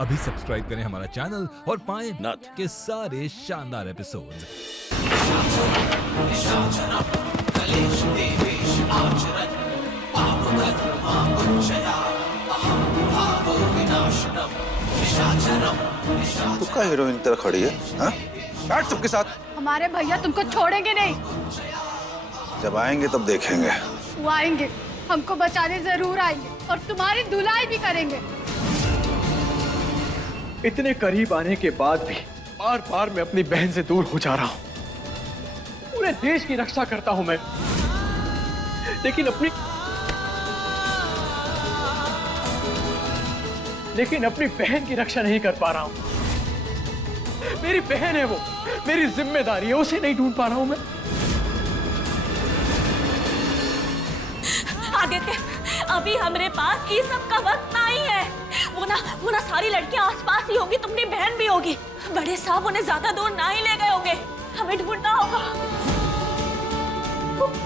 अभी सब्सक्राइब करें हमारा चैनल और पाएं नाथ। के सारे शानदार एपिसोड्स। तू का हीरोइन तरह खड़ी है? हाँ? बैठ सबके साथ। हमारे भैया तुमको छोड़ेंगे नहीं। जब आएंगे तब देखेंगे। वो आएंगे, हमको बचाने जरूर आएंगे और तुम्हारी धुलाई भी करेंगे। इतने करीब आने के बाद भी बार बार मैं अपनी बहन से दूर हो जा रहा हूं। पूरे देश की रक्षा करता हूं मैं, लेकिन अपनी बहन की रक्षा नहीं कर पा रहा हूं। मेरी बहन है वो, मेरी जिम्मेदारी है, उसे नहीं ढूंढ पा रहा हूं मैं। आदित्य, अभी हमारे पास ये सब का वक्त नहीं है। वो ना सारी लड़कियां आसपास ही होंगी, तुम्हारी बहन भी होगी। बड़े साहब उन्हें ज्यादा दूर ना ही ले गए होंगे। हमें ढूंढना होगा।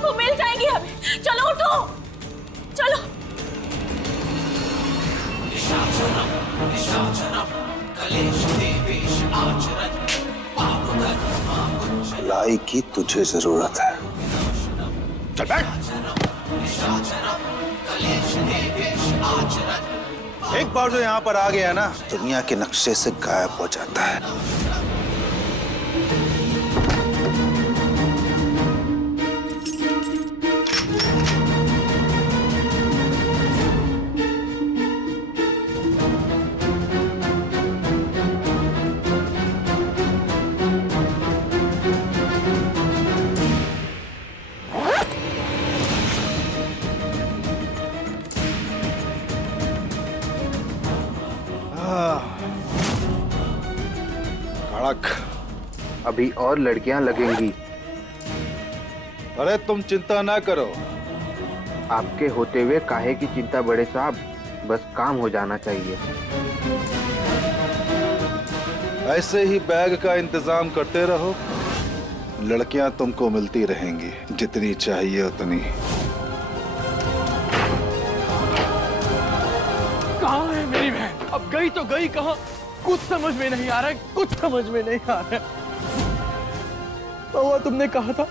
वो मिल जाएगी हमें। चलो उठो, चलो। लाई की तुझे जरूरत है। चल बैठ। एक बार जो यहाँ पर आ गया ना, दुनिया के नक्शे से गायब हो जाता है। कड़क। अभी और लड़कियां लगेंगी। अरे तुम चिंता ना करो। आपके होते हुए काहे की चिंता बड़े साहब, बस काम हो जाना चाहिए। ऐसे ही बैग का इंतजाम करते रहो, लड़कियां तुमको मिलती रहेंगी, जितनी चाहिए उतनी। कहाँ है मेरी बहन? अब गई तो गई कहाँ? कुछ समझ में नहीं आ रहा है, कुछ समझ में नहीं आ रहा है। बाबा, तुमने कहा था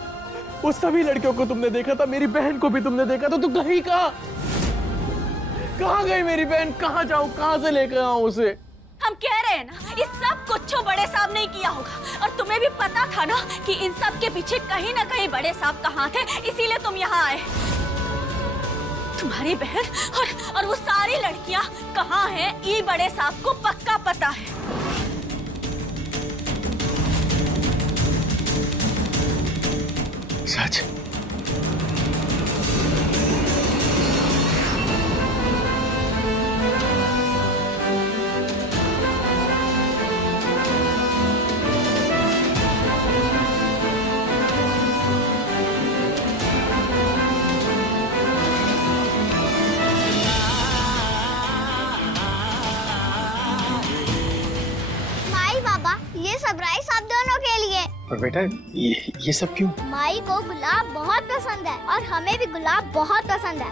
वो सभी लड़कियों को तुमने देखा था, मेरी बहन को भी तुमने देखा था, तो गई कहाँ? कहाँ गई मेरी बहन? कहाँ जाऊं, कहाँ से लेकर आऊं उसे? हम कह रहे हैं ना, इस सब कुछ बड़े साहब ने किया होगा। और तुम्हें भी पता था ना कि इन सब के पीछे कहीं ना कहीं बड़े साहब का हाथ है, इसीलिए तुम यहाँ आए। तुम्हारी बहन और वो सारी लड़कियां कहाँ हैं, ये बड़े साहब को पक्का पता है। सच? सरप्राइज आप दोनों के लिए। और बेटा ये सब क्यों? माई को गुलाब बहुत पसंद है और हमें भी गुलाब बहुत पसंद है।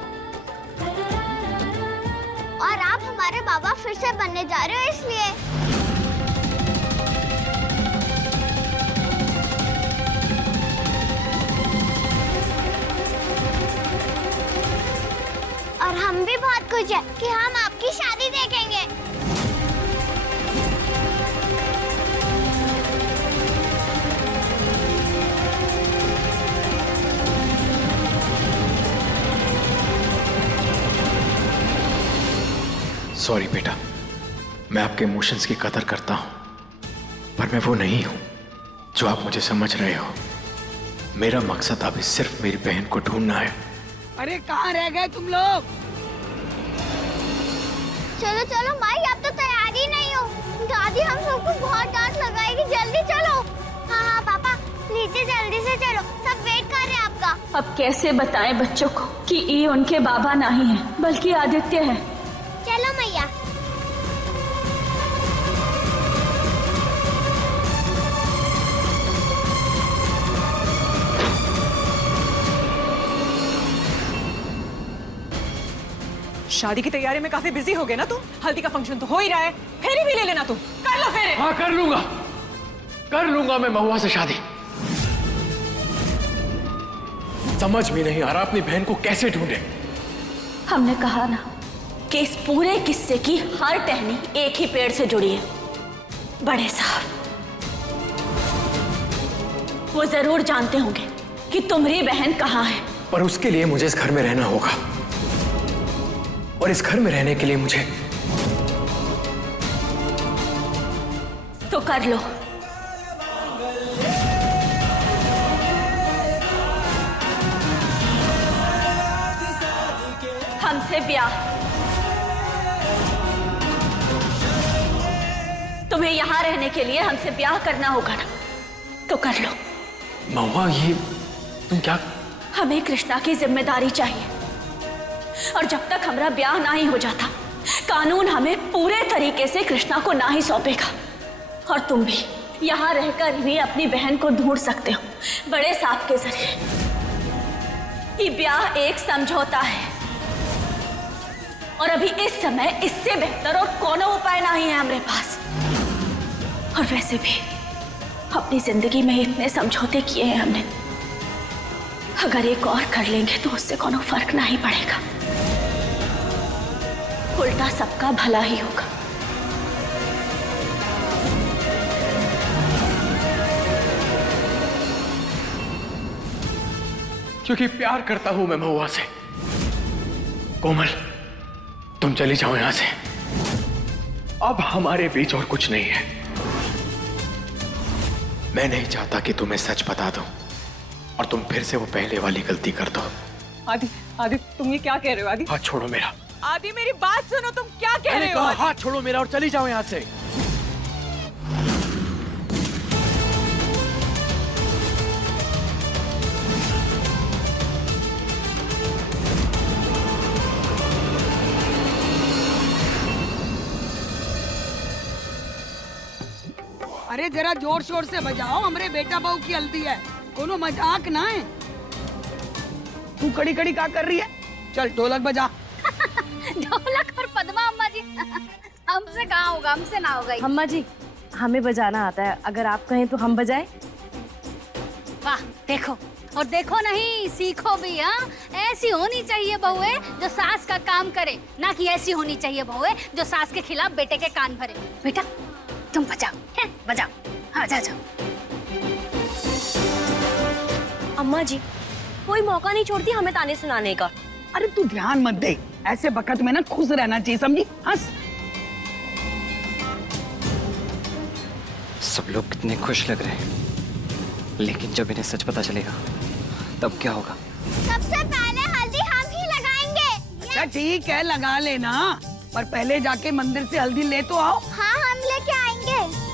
और आप हमारे बाबा फिर से बनने जा रहे हो, इसलिए। और हम भी बहुत खुश हैं कि हम आपकी शादी देखेंगे। सॉरी बेटा, मैं आपके इमोशंस की कदर करता हूं, पर मैं वो नहीं हूं जो आप मुझे समझ रहे हो। मेरा मकसद अभी सिर्फ मेरी बहन को ढूंढना है। अरे कहाँ रह गए तुम लोग? चलो चलो माई, अब तो तैयार ही नहीं हो। दादी हम सबको बहुत डांट लगाएगी, जल्दी चलो। हाँ हाँ पापा, नीचे जल्दी से चलो, सब वेट कर रहे हैं आपका। अब कैसे बताएं बच्चों को कि ये उनके बाबा नहीं है बल्कि आदित्य है। चलो मैया। शादी की तैयारी में काफी बिजी हो गए ना तुम। हल्दी का फंक्शन तो हो ही रहा है, फेरी भी ले ना तुम, कर लो फेरे। हाँ कर लूंगा मैं महुआ से शादी। समझ में नहीं आ रहा अपनी बहन को कैसे ढूंढे। हमने कहा ना कि इस पूरे किस्से की हर टहनी एक ही पेड़ से जुड़ी है। बड़े साहब वो जरूर जानते होंगे कि तुम्हारी बहन कहाँ है। पर उसके लिए मुझे इस घर में रहना होगा, और इस घर में रहने के लिए मुझे तो कर लो। हमसे ब्याह। तुम्हें यहां रहने के लिए हमसे ब्याह करना होगा ना, तो कर लो। महुआ ये तुम क्या? हमें कृष्णा की जिम्मेदारी चाहिए, और जब तक हमारा ब्याह ना ही हो जाता कानून हमें पूरे तरीके से कृष्णा को ना ही सौंपेगा। और तुम भी यहाँ रहकर भी अपनी बहन को ढूंढ सकते हो बड़े साहब के जरिए। ये ब्याह एक समझौता है, और अभी इस समय इससे बेहतर और कोनो उपाय नहीं है हमारे पास। और वैसे भी अपनी जिंदगी में इतने समझौते किए हैं हमने, अगर एक और कर लेंगे तो उससे कोनो फर्क नहीं पड़ेगा, उल्टा सबका भला ही होगा। क्योंकि प्यार करता हूं मैं महुआ से। कोमल तुम चली जाओ यहां से, अब हमारे बीच और कुछ नहीं है। मैं नहीं चाहता कि तुम्हें सच बता दूं और तुम फिर से वो पहले वाली गलती कर दो। आदि तुम ये क्या कह रहे हो? आदि हाथ छोड़ो मेरा। आदि मेरी बात सुनो, तुम क्या कह रहे हो? हाथ छोड़ो मेरा और चली जाओ यहां से। अरे जरा जोर शोर से बजाओ, हमरे बेटा बहू की हल्दी है, कोनो मजाक ना है। तू कड़ी कड़ी क्या कर रही है? चल ढोलक बजा। ढोलक और पद्मा अम्मा जी हमसे कहाँ होगा, हमसे ना होगा। अम्मा जी हमें बजाना आता है, अगर आप कहें तो हम बजाएं। वाह देखो, और देखो नहीं सीखो भी। हाँ ऐसी होनी चाहिए बहुए जो सास का काम करे, ना कि ऐसी होनी चाहिए बहुए जो सास के खिलाफ बेटे के कान भरे। बेटा तुम बजाओ, बजाओ। हाँ जाओ। अम्मा जी कोई मौका नहीं छोड़ती हमें ताने सुनाने का। अरे तू ध्यान मत दे, ऐसे वक्त में ना खुश रहना चाहिए, समझी? हंस। सब लोग कितने खुश लग रहे हैं, लेकिन जब इन्हें सच पता चलेगा तब क्या होगा? सबसे पहले हल्दी हम ही लगाएंगे। अच्छा ठीक है लगा लेना, पर पहले जाके मंदिर से हल्दी ले तो आओ। हाँ हम लेके आएंगे।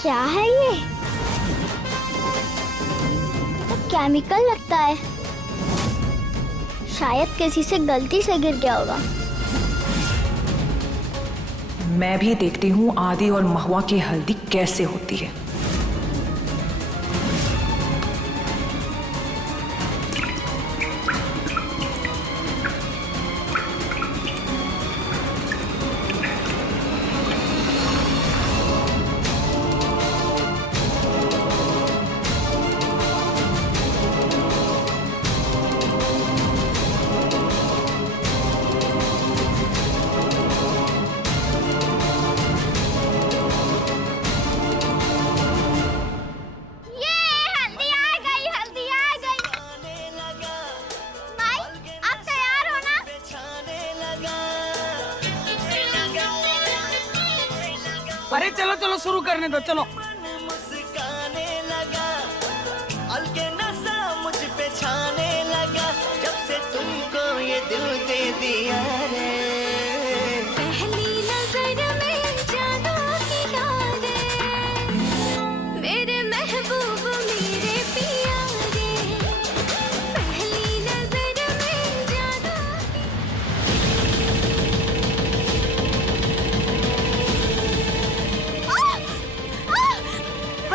क्या है ये? केमिकल लगता है, शायद किसी से गलती से गिर गया होगा। मैं भी देखती हूँ आदि और महुआ की हल्दी कैसे होती है। अरे चलो चलो शुरू करने दो, चलो। मुस्काने लगा, अलके नशा मुझ पे छाने लगा, जब से तुमको ये दिल दे दिया रे। पहली नजर में जादू किया रे, मेरे महल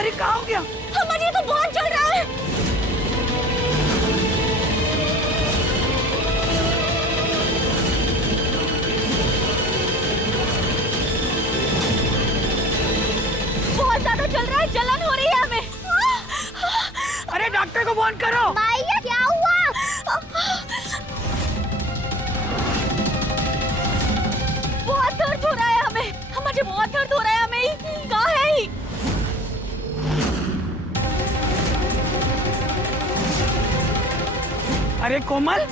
अरे क्या हो गया? अम्मा जी, ये तो बहुत जल रहा है। बहुत ज्यादा जल रहा है, जलन हो रही है हमें। अरे डॉक्टर को फोन करो। माई क्या हुआ? बहुत दर्द हो रहा है हमें। अम्मा जी, बहुत दर्द हो रहा है हमें। कहाँ है ही? अरे कोमल,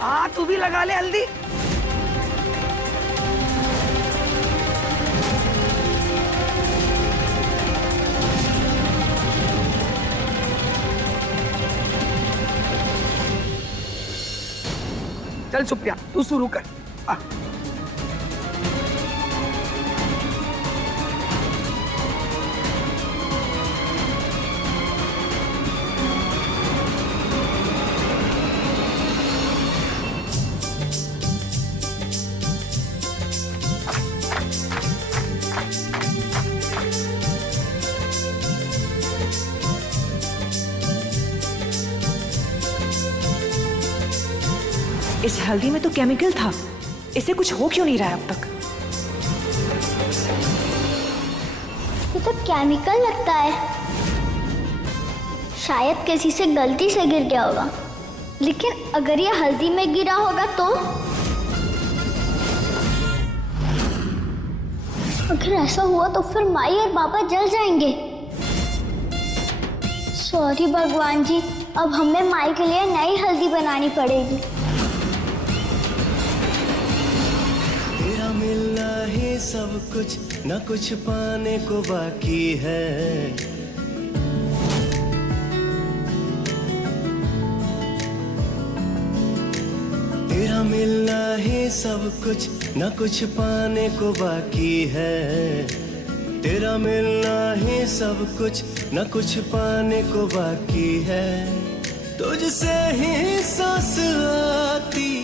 हाँ तू भी लगा ले हल्दी। चल सुप्रिया, तू शुरू कर। आ। इस हल्दी में तो केमिकल था, इसे कुछ हो क्यों नहीं रहा है अब तक? ये तो केमिकल लगता है। शायद किसी से गलती से गिर गया होगा, लेकिन अगर ये हल्दी में गिरा होगा तो? अगर ऐसा हुआ तो फिर माई और पापा जल जाएंगे। सॉरी भगवान जी, अब हमें माई के लिए नई हल्दी बनानी पड़ेगी। तेरा मिलना ही सब कुछ, न कुछ पाने को बाकी है। तेरा मिलना ही सब कुछ, न कुछ पाने को बाकी है। तेरा मिलना ही सब कुछ, न कुछ पाने को बाकी है। तुझसे ही सांस आती